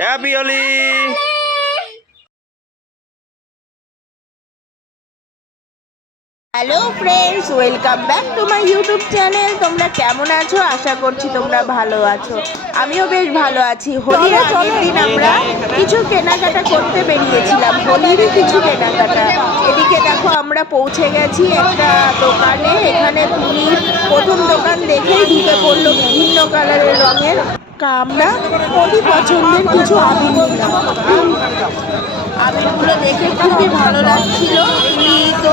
Happy Holi. Hello friends, welcome back to my YouTube channel. তোমরা কেমন আছো? আশা করছি তোমরা ভালো আছো। আমিও বেশ ভালো আছি। হোলির আগের দিন আমরা কিছু কেনাকাটা করতে বেরিয়েছিলাম, হোলিরই কিছু কেনাকাটা। এদিকে দেখো আমরা পৌঁছে গেছি একটা দোকানে। এখানে তুমি প্রথম দোকান দেখেই ঢুকে পড়লো বিভিন্ন কালারের রঙের। আমরা হোলি পছন্দের কিছু আবির নিলাম। আবিরগুলো দেখে খুবই ভালো লাগছিল। তুলি তো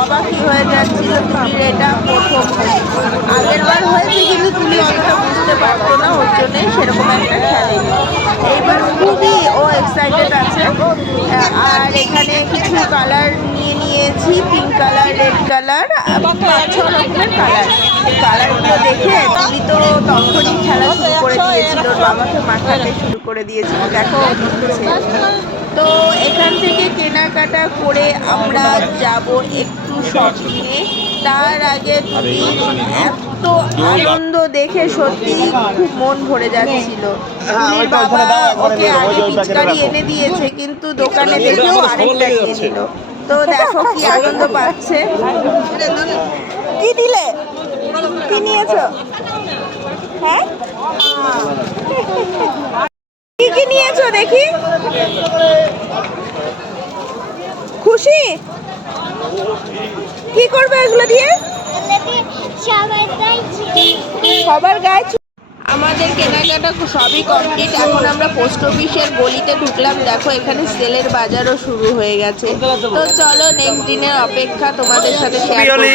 অবাকই হয়ে যাচ্ছিল, তুলির এটা প্রথম হোলি। আগের বার হয়েছে কিন্তু তুলি অতটা বুঝতে পারতো না, ওর জন্যই সেরকম একটা খেলেনি। এইবার খুবই ও এক্সাইটেড আছে। আর এখানে কিছু কালার নিয়ে নিয়েছি, পিঙ্ক কালার, রেড কালার, 5-6 রকমের কালার। এই কালারগুলো দেখে তুলি তো তখনই খেলা শুরু করে দিয়েছিল, বাবাকে মাখাতে শুরু করে দিয়েছিল। দেখো তো এখান থেকে কেনাকাটা করে আমরা যাব একটু শপিংয়ে। তার আগে তুলির এত আনন্দ দেখে সত্যি খুব মন ভরে যাচ্ছিল। তুলির বাবা ওকে আগে পিচকারি এনে দিয়েছে, কিন্তু দোকানে দেখেও আরেকটা নিয়ে নিল। তো দেখো কি আনন্দ পাচ্ছে। কি দিলে? কি নিয়েছো? হ্যাঁ, কি কি নিয়েছো দেখি? খুশি? কি করবে এগুলো দিয়ে? সবার গায়ে। আমাদের কেনাকাটা সবই কমপ্লিট। এখন আমরা পোস্ট অফিসের গলিতে ঢুকলাম। দেখো এখানে সেলের বাজারও শুরু হয়ে গেছে। তো চলো নেক্সট দিনের অপেক্ষা তোমাদের সাথে শেয়ার করবো।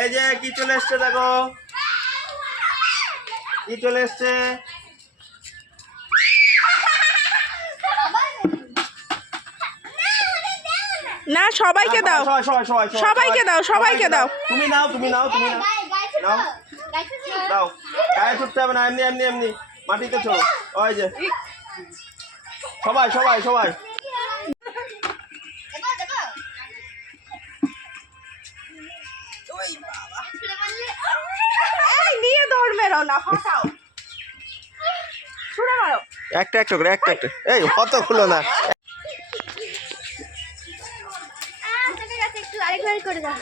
এই যে কি চলে এসছে, দেখো কি চলে এসছে। না, সবাইকে দাও, সবাইকে দাও, সবাইকে দাও। তুমি নাও, তুমি নাও, তুমি নাও, নাও দাও। গায়ে ছুটতে হবে না, এমনি এমনি এমনি মাটিতে ছো। ওই যে সবাই সবাই সবাই। নিয়ে দৌড় মেরো না, ফাটাও, ছুঁড়ে মারো। একটা একটা করে, একটা একটা। এই অত খুলো না। একটু আরেকবার করে দাও।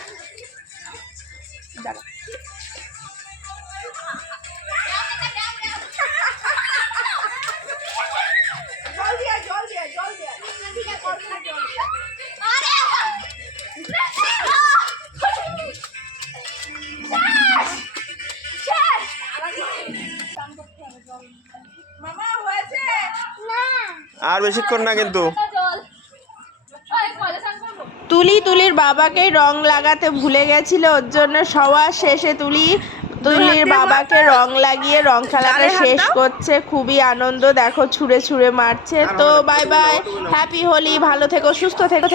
আর বেশিক্ষণ না কিন্তু। তুলির বাবাকে রং লাগাতে ভুলে গেছিল, ওর জন্য সবার শেষে তুলির বাবাকে রং লাগিয়ে রং খেলাটা শেষ করছে। খুবই আনন্দ, দেখো ছুঁড়ে ছুঁড়ে মারছে। তো বাই বাই, হ্যাপি হোলি, ভালো থেকো, সুস্থ থেকো।